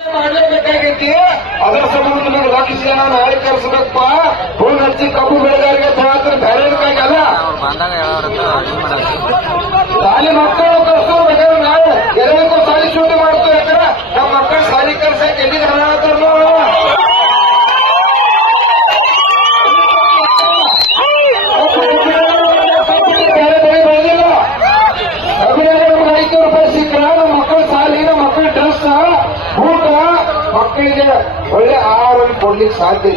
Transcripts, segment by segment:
ಮಾಡ್ಲೇಬೇಕಾಗೈತಿ ಅದರ ಸಂಬಂಧ ನಾನು ಲಕ್ಷ ಜನ ನಾಳೆ ಕರೆಸಬೇಕಪ್ಪ ಫೋನ್ ಹಚ್ಚಿ ಕಬ್ಬು ಬೆಳೆಗಾರಿಗೆ ಬೇರೆ ಬೇರೆದಕ್ಕಾಗಿ ಅಲ್ಲ. ಬಂದಾಗ ಹೇಳೋರಂತ ಇದು ಮಾಡೋದು ಶಾಲೆ ಮಕ್ಕಳು ಕರ್ಸೋ ಬೇಕಾದ್ರೆ ನಾವು. ಎಲ್ಲರಿಗೂ ಶಾಲೆ ಶೂಟಿ ಮಾಡ್ತೇವೆ ಯಾಕಂದ್ರೆ ನಮ್ಮ ಮಕ್ಕಳು ಶಾಲೆ ಕರ್ಸಕ್ಕೆ ಎಲ್ಲಿಗೆ ಒಳ್ಳೆ ಆಹಾರ ಕೊಡ್ಲಿಕ್ಕೆ ಸಾಧ್ಯ.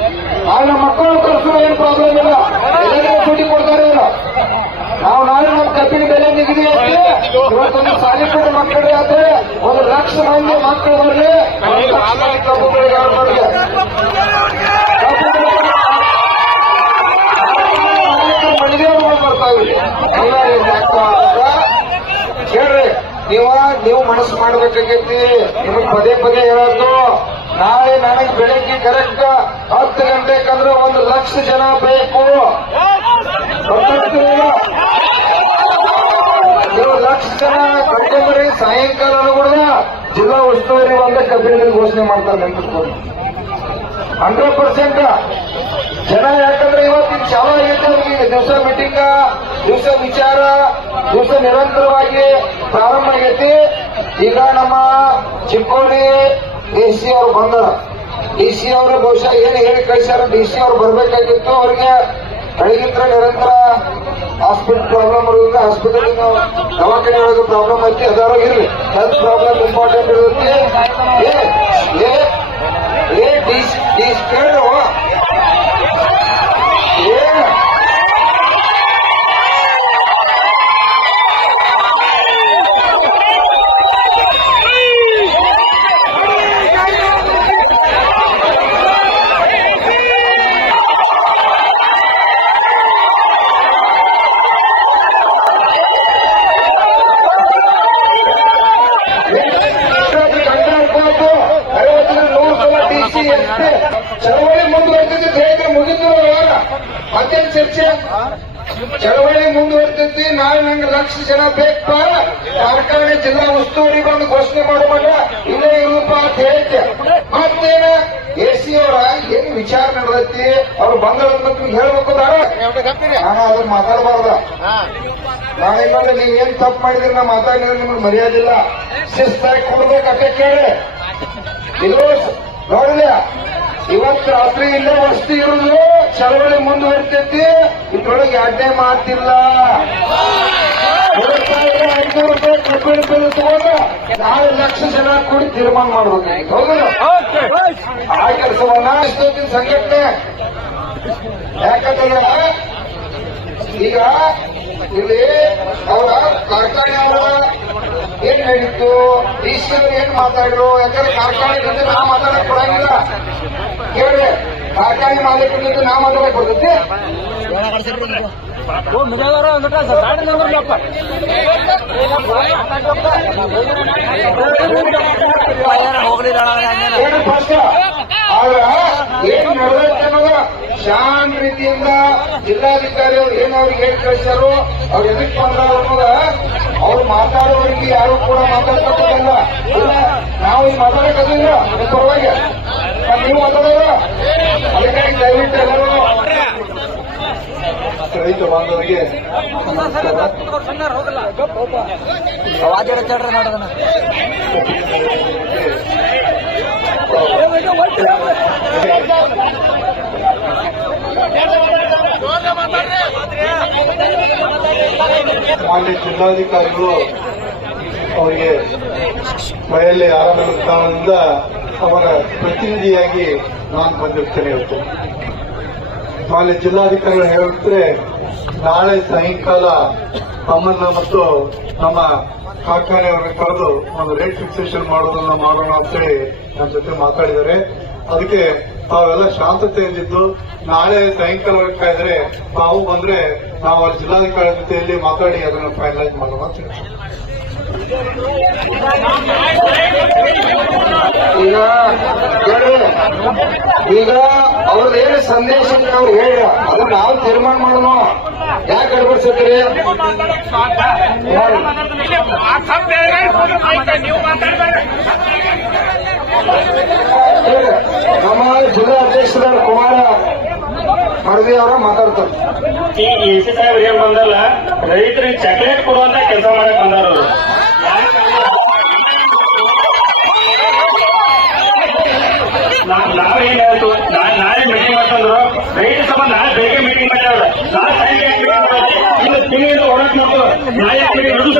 ಆಗ ಮಕ್ಕಳು ಕಳ್ಸೋ ಏನು ಪ್ರಾಬ್ಲಮ್ ಇಲ್ಲ? ಎಲ್ಲರಿಗೂ ದುಡ್ಡು ಕೊಡ್ತಾರೆ ಇಲ್ಲ ನಾವು ನಾಳೆ ನಮ್ಮ ಕಬ್ಬಿನ ಬೆಲೆ ನಿಗದಿ ಐತಿ ಇವತ್ತೊಂದು ಕೊಟ್ಟ ಮಕ್ಕಳಿಗೆ ಆದ್ರೆ ಒಂದು ಲಕ್ಷ ಮಂದಿ ಮಕ್ಕಳು ಬರ್ಲಿ. ಕಬ್ಬು ಹೇಳ್ರಿ ನೀವ, ನೀವು ಮನಸ್ಸು ಮಾಡ್ಬೇಕಾಗೈತಿ. ನಿಮಗ್ ಪದೇ ಪದೇ ಹೇಳೋದು. ನಾಳೆ ನನಗೆ ಬೆಳಗ್ಗೆ ಕರೆಕ್ಟ್ ಹತ್ತು ಗಂಟೆಕಂದ್ರೆ ಒಂದು ಲಕ್ಷ ಜನ ಬೇಕು. ಲಕ್ಷ ಜನ ಕರ್ಕೊಂಡ್ಬರಿ ಸಾಯಂಕಾಲ ಕೂಡ ಜಿಲ್ಲಾ ಉಸ್ತುವಾರಿ ಒಂದ ಕಬ್ಬಿಣದಲ್ಲಿ ಘೋಷಣೆ ಮಾಡ್ತಾರೆ ನೆನಪಿಸ್ಕೊಂಡು ಹಂಡ್ರೆಡ್ ಪರ್ಸೆಂಟ್. ಜನ ಯಾಕಂದ್ರೆ ಇವತ್ತಿನ ಚಾಲು ಆಗೈತೆ ಅವ್ರಿಗೆ ದಿವಸ ಮೀಟಿಂಗ್ ದಿವಸ ವಿಚಾರ, ದಿವಸ ನಿರಂತರವಾಗಿ ಪ್ರಾರಂಭ ಆಗೈತಿ. ಈಗ ನಮ್ಮ ಚಿಕ್ಕೋಡಿ ಡಿ ಸಿ ಅವರು ಬಂದರ ಡಿ ಸಿ ಅವರು ಬಹುಶಃ ಏನು ಹೇಳಿ ಕಳಿಸ್ಯಾರ? ಡಿ ಸಿ ಅವ್ರು ಬರ್ಬೇಕಾಗಿತ್ತು. ಅವ್ರಿಗೆ ಬೆಳಗಿಂತ್ರ ನಿರಂತರ ಹಾಸ್ಪಿಟಲ್ ಪ್ರಾಬ್ಲಮ್ ಇರೋದ್ರಿಂದ ಹಾಸ್ಪಿಟಲ್ ದವಾಖಾನೆ ಒಳಗೆ ಪ್ರಾಬ್ಲಮ್ ಐತಿ. ಅದಾರು ಇರ್ಲಿ. ಹೆಲ್ತ್ ಪ್ರಾಬ್ಲಮ್ ಇಂಪಾರ್ಟೆಂಟ್ ಇರುತ್ತೆ. ಏ ಡಿ ಸಿ ಕೇಳು ಏ ನೂರು ಸಲ ಡಿ ಸಿ ಎಷ್ಟೇ ಚಳವಳಿ ಮುಂದುವರೆದಿದ್ದು ಬೇಗ ಮುಗಿದ್ರು ಯಾರ ಮತ್ತೇನ್ ಚರ್ಚೆ ಮುಂದುವರೆದಿದ್ದು ನಾಳೆ ನಂಗೆ ಲಕ್ಷ ಜನ ಬೇಕಪ್ಪ ಕಾರ್ಖಾನೆ ಜಿಲ್ಲಾ ಉಸ್ತುವಾರಿ ಬಂದು ಘೋಷಣೆ ಮಾಡುವಾಗ ಇಲ್ಲೇ ಇರುವಪ್ಪ ಅಂತ ಹೇಳ್ತೆ. ಮತ್ತೇನ? ಎ ಸಿ ಅವರ ಏನ್ ವಿಚಾರ ನಡೆದೈತಿ? ಅವ್ರು ಬಂದ ಹೇಳ್ಬೇಕು ನಾನು ಅದನ್ನ ಮಾತಾಡಬಾರ್ದ. ನಾನು ಇನ್ನೊಂದು ನೀವ್ ಏನ್ ತಪ್ಪು ಮಾಡಿದ್ರೆ? ನಾ ಮಾತಾಡಿದ್ರೆ ನಿಮ್ಗೆ ಮರ್ಯಾದಿಲ್ಲ ಶಿಸ್ತಾಗಿ ಕೊಡ್ಬೇಕು ಅಷ್ಟೇ ಕೇಳಿ. ಇದು ನೋಡಿದ್ಯಾ? ಇವತ್ತು ರಾತ್ರಿ ಇಲ್ಲೇ ವಸ್ತಿ ಇರುದು. ಚಳವಳಿ ಮುಂದುವರಿತೈತಿ? ಇದ್ರೊಳಗೆ ಎರಡನೇ ಮಾತಿಲ್ಲ. ಐನೂರು ರೂಪಾಯಿ ಕಬ್ಬಿಣ ಬೆಲೆ ತಗೊಂಡು. ನಾಳೆ ಲಕ್ಷ ಜನ ಕೂಡಿ ತೀರ್ಮಾನ ಮಾಡ್ಬೇಕು. ಹೌದಲ್ಲ ಆ ಕೆಲಸವನ್ನ ಇಷ್ಟೊತ್ತಿನ ಸಂಘಟನೆ. ಯಾಕಂದ್ರೆ ಈಗ ಇಲ್ಲಿ ಅವರ ಕಾರ್ಖಾನೆ ಅವರ ಏನ್ ಹೇಳಿತ್ತು ಡಿ ಸಿ ಅವರು ಏನ್ ಮಾತಾಡಿದ್ರು ಯಾಕಂದ್ರೆ ಕಾರ್ಖಾನೆ ಜೊತೆ ನಾ ಮಾತಾಡಕ್ ಕೊಡಂಗಿಲ್ಲ ಕೇಳಿ. ಕಾರ್ಖಾನೆ ಮಾಲೀಕರಿಗೆ ಜೊತೆ ನಾ ಓ ಬರ್ತೈತಿ ಹೋಗ್ಲಿ ಏನು ಪ್ರಶ್ನೆ ಆದ್ರ ಏನ್ ನಡೆದೈತೆ ಅನ್ನೋದ ಶಾಂತ ರೀತಿಯಿಂದ ಜಿಲ್ಲಾಧಿಕಾರಿ ಅವ್ರು ಏನ್ ಅವ್ರಿಗೆ ಹೇಳಿ ಕಳಿಸ್ಯಾರೋ ಅವ್ರು ಎದಕ್ ಬಂದಾರ ಅನ್ನೋದ ಅವ್ರು ಮಾತಾಡೋರಿಗೆ ಯಾರು ಕೂಡ ಮಾತಾಡ್ತಕ್ಕಲ್ಲ ಇಲ್ಲ ನಾವು ಈಗ ಮಾತಾಡಕ್ಕಾಗಿಲ್ಲ ಪರವಾಗಿ ನೀವು ನೀವು ಮಾತಾಡೋದ ಅದಕ್ಕಾಗಿ ದಯವಿಟ್ಟು ಎಲ್ಲರೂ ರೈತ ಬಾಂಧವರಿಗೆ ಮಾನ್ಯ ಜಿಲ್ಲಾಧಿಕಾರಿಗಳು ಅವರಿಗೆ ಮನೆಯಲ್ಲಿ ಆರಾಮ ಕಾರಣದಿಂದ ಅವರ ಪ್ರತಿನಿಧಿಯಾಗಿ ನಾನು ಬಂದಿರ್ತೇನೆ ಇವತ್ತು. ಮಾನ್ಯ ಜಿಲ್ಲಾಧಿಕಾರಿಗಳು ಹೇಳಿದ್ರೆ ನಾಳೆ ಸಾಯಂಕಾಲ ತಮ್ಮನ್ನ ಮತ್ತು ನಮ್ಮ ಕಾರ್ಖಾನೆಯವರನ್ನ ಕರೆದು ಒಂದು ರೇಟ್ ಫಿಕ್ಸೇಷನ್ ಮಾಡೋದನ್ನ ಮಾಡೋಣ ಅಂತೇಳಿ ನನ್ನ ಜೊತೆ ಮಾತಾಡಿದ್ದಾರೆ ಅದಕ್ಕೆ ತಾವೆಲ್ಲ ಶಾಂತತೆಯಲ್ಲಿದ್ದು ನಾಳೆ ಸಾಯಂಕಾಲ ಕಾಯ್ದರೆ ತಾವು ಬಂದ್ರೆ ನಾವು ಅಲ್ಲಿ ಜಿಲ್ಲಾಧಿಕಾರಿ ಜೊತೆಯಲ್ಲಿ ಮಾತಾಡಿ ಅದನ್ನು ಫೈನಲೈಸ್ ಮಾಡೋಣ ಅಂತ ಹೇಳಿ. ಈಗ ಅವ್ರದೇನು ಸಂದೇಶ ಅವ್ರು ಹೇಳ ಅದನ್ನ ನಾವು ತೀರ್ಮಾನ ಮಾಡೋಣ. ಯಾಕೆ ಹೇಳಿ. ನಮ್ಮ ಜಿಲ್ಲಾ ಅಧ್ಯಕ್ಷರ ಕುಮಾರ ಮರದಿ ಅವರ ಮಾತಾಡ್ತಾರೆ. ಈ ಎಸಿ ಸಾಹೇಬ್ರು ಏನ್ ಬಂದಲ್ಲ, ರೈತರಿಗೆ ಚಾಕ್ಲೇಟ್ ಕೊಡುವಂತ ಕೆಲಸ ಮಾಡಕ್ ಬಂದಾರ ಹೇಳ್ತು? ನಾಳೆ ಮೀಟಿಂಗ್ ಮಾಡ್ತಂದ್ರು ರೈತ ನಾಳೆ ಬೆಳಿಗ್ಗೆ ಮೀಟಿಂಗ್ ಮಾಡ್ಯಾರ ನಾಳೆ ಮಾಡ್ತು ನಾಳೆ ಎರಡು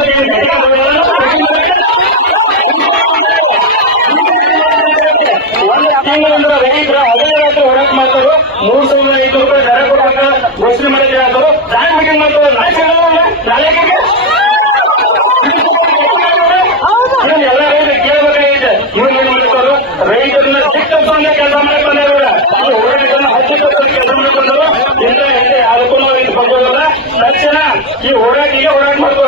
ಒಂದು ತಿಂಗಳಿಂದ ರೈತರು ಅದೇ ರಾತ್ರಿ ಹೋರಾಟ ಮಾಡ್ತಾರೆ. ಮೂರು ಸಾವಿರದ ಐದು ರೂಪಾಯಿ ದರ ಕೊಡ್ಬೇಕ ಘೋಷಣೆ ಮಾಡಿದ್ರೆ ಆದ್ರು ನಾಳೆ ಮೀಟಿಂಗ್ ಮಾಡ್ತಾರೆ ನಾಳೆ ನಾಳೆ ಇವ್ರು ಎಲ್ಲ ರೈತರು ಕೇಳಬೇಕಾಗಿದೆ ಇವ್ರು ಏನ್ ಮಾಡ್ತಾರೆ ರೈತರನ್ನ ಚಿಕ್ಕ ಅನ್ನೋ ಕೆಲಸ ಮಾಡಕ್ ಬಂದವ್ರ ಹೋರಾಟಗಳನ್ನ ಹಚ್ಚಿ ಕೆಲಸ ಮಾಡಕ್ ಬಂದವರು ಇಂಥ ಇಂಥ ಯಾರಕ್ಕೂ ನಾವು ಇದು ಬಂದವಲ್ಲ ತಕ್ಷಣ ಈ ಹೋರಾಟ ಈಗ ಹೋರಾಟ ಮಾಡ್ಕೋ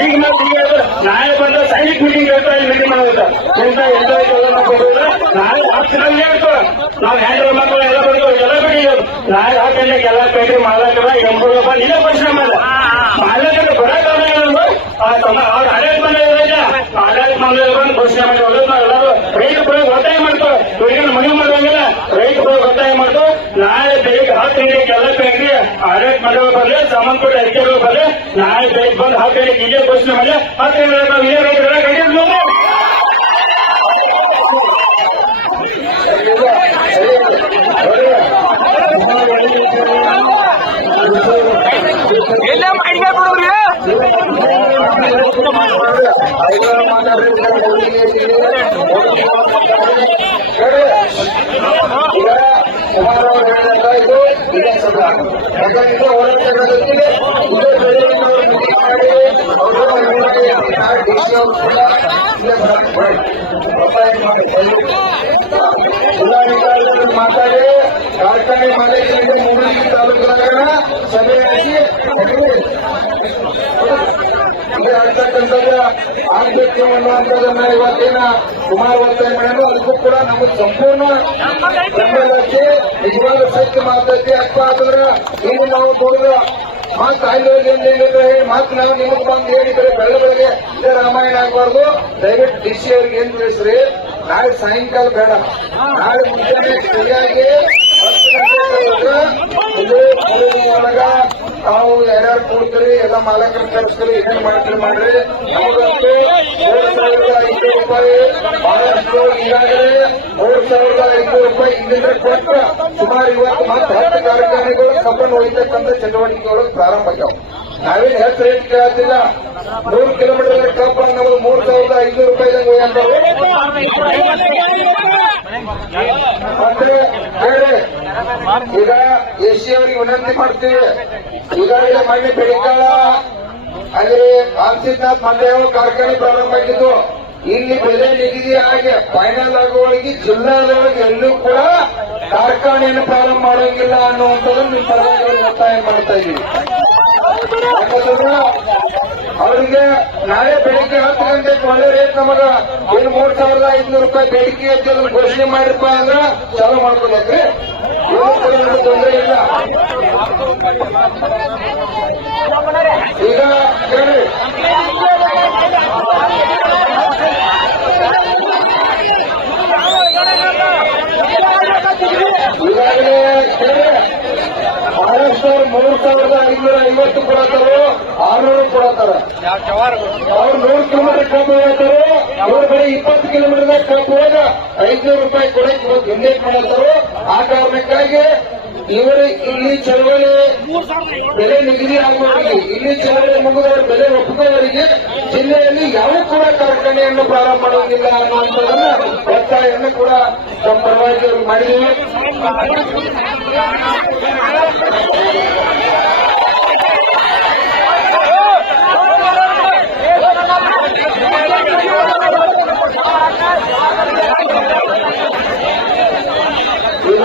ಈಗ ನಾವು ನಾಳೆ ಬಂದ ಸೈನಿಕ್ ಮೀಟಿಂಗ್ ಹೇಳ್ತಾ ಇಲ್ಲಿ ಮೀಟಿಂಗ್ ಮಾಡೋದ. ಎಂತ ಎಲ್ಲ ಮಾಡ್ಕೊಂಡಿಲ್ಲ ನಾಳೆ ಹಾಸ್ಪಿಟಲ್ ಹೇಳ್ತು ನಾವು ಹ್ಯಾಂಡಲ್ ಮಾಡ್ಕೊಂಡು ಎಲ್ಲ ಬಂದು ಎಲ್ಲ ಬಿಡಿ ನಾಳೆ ಆ ಗಂಟೆಗೆ ಎಲ್ಲ ಕೈಟ್ರಿ ಮಾಡ್ಲಾಕ್ರ ಎಂಬುದು ರೂಪಾಯಿ ನೀವೇ ಪರಿಶ್ರಮ ಮಾಡ. ಮಾಲಕರ ಬರಕಾರಣ ಆ ತಮ್ಮ ಅವ್ರ ಆಡಳಿತ ಮಂಡಳಿ ಆಡಳಿತ ಮಂಡಳಿ ಬಂದು ಘೋಷಣೆ ಮಾಡಿ ಎಲ್ಲರೂ ರೈತ ಪರವಾಗಿ ಒತ್ತಾಯ ಮಾಡ್ತಾರೆ. ಇವ್ರಿಗೆ ಮನವಿ ಮಾಡುವಂಗಿಲ್ಲ ರೈತ ಪರವಾಗಿ ಒತ್ತಾಯ ಮಾಡ್ಕೋ ನಾಳೆ ಬೆಳಿಗ್ಗೆ ಹತ್ತು ಗಂಟೆಗೆ ಎಲ್ಲ ಫ್ಯಾಕ್ಟ್ರಿ ಆಡಳಿತ ಮಂಡಳಿ ಬರ್ಲಿ ಸಂಬಂಧಪಟ್ಟ ಅಧಿಕಾರಿಗಳು ಬರ್ಲಿ ನಾಳೆ ಬೆಳಿಗ್ಗೆ ಬಂದು ಹತ್ತು ಗಂಟೆಗೆ ಇದೇ ಘೋಷಣೆ ಮಾಡಿ ಹತ್ತು ಗಂಟೆ ನಾವು ಇದೇ ರೈತರೆಲ್ಲ ಗಂಟೆ ಎಲ್ಲ ಮಾಡಿಗೆ ಬಿಡೋರಿ ಈಗ ಕುಮಾರ್ ಅವರು ಹೇಳಿದಂತ ಇದು ವಿಧಾನಸಭೆ ಯಾಕಂದ್ರೆ ಹೋರಾಟಗಾರರಿಗೆ ಇದೇ ಬೆಳೆಯನ್ನು ಅವರು ಮೀಟಿಂಗ್ ಮಾಡಿ ಅವರು ಡಿ ಸಿ ಅವರು ಕೂಡ ಇಲ್ಲೇ ಬರ್ತಾರೆ. ಒತ್ತಾಯ ಮಾಡಿ ಜಿಲ್ಲಾಧಿಕಾರಿಗಳು ಮಾತಾಡಿ ಕಾರ್ಖಾನೆ ಮಾಲೀಕರಿಗೆ ಮೂಡಿಗೆ ತಾಲೂಕಿನಾಗ ಸಭೆ ನಡೆಸಿ ಇದು ಆಗ್ತಕ್ಕಂಥದ್ದು ಆಗ್ಬೇಕು ಅನ್ನುವಂಥದ್ದನ್ನ ಇವತ್ತಿನ ಕುಮಾರ್ ಒತ್ತಾಯ ಮಾಡೋದು ಅದಕ್ಕೂ ಕೂಡ ನಮಗೆ ಸಂಪೂರ್ಣ ಬೆಂಬಲಕ್ಕೆ ನಿಜವಾದ ಸತ್ಯ ಮಾತೈತಿ. ಅಪ್ಪ ಅಂತಂದ್ರೆ ಈಗ ನಾವು ದುಡಿದ ಮಾತು ಆಯುರ್ವೇದ ಹೇಳಿ ಮಾತು ನಾವು ನಿಮಗೆ ಬಂದು ಹೇಳಿದ್ರೆ ಬೆಳ್ಳಗಳಿಗೆ ಇದೇ ರಾಮಾಯಣ ಆಗಬಾರ್ದು. ದಯವಿಟ್ಟು ಡಿ ಸಿ ಅವ್ರಿಗೆ ಏನ್ ತಿಳಿಸ್ರಿ? ನಾಳೆ ಸಾಯಂಕಾಲ ಬೇಡ. ನಾಳೆ ಮುಂಜಾನೆ ಸರಿಯಾಗಿ ಇದು ಒಳಗ ತಾವು ಯಾರ್ಯಾರು ಕೊಡ್ತೀರಿ ಎಲ್ಲ ಮಾಲಕರು ಕರೆಸ್ತೀರಿ ಏನ್ ಮಾಡ್ತೀರಿ ಮಾಡ್ರಿ? ಮೂರು ಸಾವಿರದ ಐನೂರು ರೂಪಾಯಿ, ಬಹಳಷ್ಟು ಈಗಾಗಲೇ ಮೂರು ಸಾವಿರದ ಐನೂರು ರೂಪಾಯಿ ಇಂದಿನ ಕೊಟ್ಟು ಸುಮಾರು ಇವತ್ತು ಮತ್ತೆ ಹತ್ತು ಕಾರ್ಖಾನೆಗಳು ಕಬ್ಬನ್ನು ಒಯ್ತಕ್ಕಂಥ ಚಟುವಟಿಕೆಗಳು ಪ್ರಾರಂಭ ಆಗ್ಯಾವ. ನಾವೇನ್ ಹೆಚ್ಚು ರೇಟ್ ಕೇಳತ್ತಿಲ್ಲ. ನೂರು ಕಿಲೋಮೀಟರ್ ಕಬ್ಬನ್ನು ನಮಗೆ ಮೂರು ಸಾವಿರದ ಐನೂರು ರೂಪಾಯಿದಂಗ ಮತ್ತೆ ಹೇಳಿ ಈಗ ಎಸ್ ಅವರಿಗೆ ವಿನಂತಿ ಮಾಡ್ತೀವಿ. ಈಗಾಗಲೇ ಮನೆ ಬೆಳಿಗಾಲ ಅಲ್ಲಿ ಕಾಂತಿನಾಥ್ ಮಲ್ಲೇವ ಕಾರ್ಖಾನೆ ಪ್ರಾರಂಭ ಆಗಿದ್ದು, ಇಲ್ಲಿ ಬೆಲೆ ನಿಗದಿ ಹಾಗೆ ಫೈನಲ್ ಆಗುವವರೆಗೆ ಜಿಲ್ಲಾದೊಳಗೆ ಎಲ್ಲೂ ಕೂಡ ಕಾರ್ಖಾನೆಯನ್ನು ಪ್ರಾರಂಭ ಮಾಡೋಂಗಿಲ್ಲ ಅನ್ನುವಂಥದ್ದು ನಿಮ್ಮ ಪರವಾಗಿ ಒತ್ತಾಯ ಮಾಡ್ತಾ ಇದ್ದೀವಿ. ಅವರಿಗೆ ನಾಳೆ ಬೆಳಿಗ್ಗೆ ಹತ್ತು ಗಂಟೆಗೆ ಒಳ್ಳೆ ರೇಟ್ ನಮಗ. ಒಂದು ಮೂರ್ ಸಾವಿರದ ಐದ್ನೂರು ರೂಪಾಯಿ ಬೇಡಿಕೆ ಘೋಷಣೆ ಮಾಡಿರಪ್ಪ ಅಂದ್ರೆ ಚಾಲು ಮಾಡ್ಕೊಳಕ್ರಿ ತೊಂದರೆ ಇಲ್ಲ ಈಗ ಸಾವಿರದ ಐನೂರ ಐವತ್ತು ಕೊಡತ್ತಾರೋ ಆರ್ನೂರು ಅವ್ರು ನೂರು ಕಿಲೋಮೀಟರ್ ಕಮ್ಮಿ ಹೇಳ್ತಾರೋ ಅವ್ರ ಬರೀ ಇಪ್ಪತ್ತು ಕಿಲೋಮೀಟರ್ ಕಬ್ಬು ಹೋದ ಐದ್ನೂರು ರೂಪಾಯಿ ಕೊಡಕ್ಕೆ ಇವತ್ತು ಹಿಂದೇಟ್ ಮಾಡತ್ತಾರೋ ಆ ಕಾರಣಕ್ಕಾಗಿ ಇವರು ಇಲ್ಲಿ ಚಳವಳಿ ಬೆಲೆ ನಿಗದಿ ಆಗುವವರಿಗೆ, ಇಲ್ಲಿ ಚಳವಳಿ ಮುಗಿದವರು ಬೆಲೆ ಒಪ್ಪುವವರಿಗೆ ಜಿಲ್ಲೆಯಲ್ಲಿ ಯಾವ ಕೂಡ ಕಾರ್ಖಾನೆಯನ್ನು ಪ್ರಾರಂಭ ಮಾಡುವುದಿಲ್ಲ ಅನ್ನುವಂಥದ್ದನ್ನ ಒತ್ತಾಯವನ್ನು ಕೂಡ ತಮ್ಮ ಪರವಾಗಿ ಅವರು ಮಾಡಿದ್ದೀವಿ ಈಗ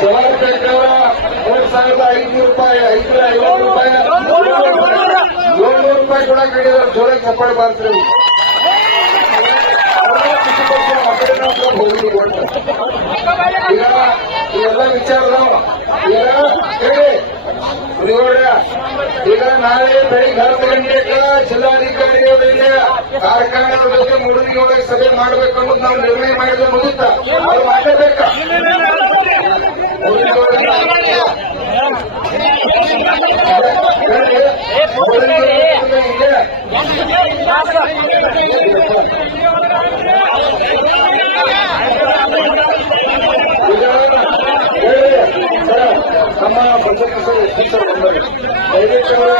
ಜವಾಹರ್ ಸರ್ಕಾರ ಮೂರ್ ಸಾವಿರದ ಐನೂರು ರೂಪಾಯಿ ಐನೂರ ಐವತ್ತು ರೂಪಾಯಿ ಏಳ್ನೂರು ರೂಪಾಯಿ ಕೂಡ ಕಡಿದಾರೆ ಜೋರಾಗಿ ಎಲ್ಲ ವಿಚಾರ ಹೇಳಿ ಈಗ ನಾಳೆ ಬೆಳಿಗ್ಗೆ ಹತ್ತು ಗಂಟೆಗೆ ಜಿಲ್ಲಾಧಿಕಾರಿಗಳಿಗೆ ಕಾರ್ಖಾನೆಗಳ ಬಗ್ಗೆ ಮೂಡಲಿಗೆ ಒಳಗೆ ಸಭೆ ಮಾಡಬೇಕು ಅನ್ನೋದು ನಾವು ನಿರ್ಣಯ ಮಾಡಿದ್ರೆ ಮುಗಿತ? ಅವ್ರು ಮಾಡಲೇಬೇಕ? ನಮ್ಮ ಪ್ರಜೆ ದೈಹಿಕವರ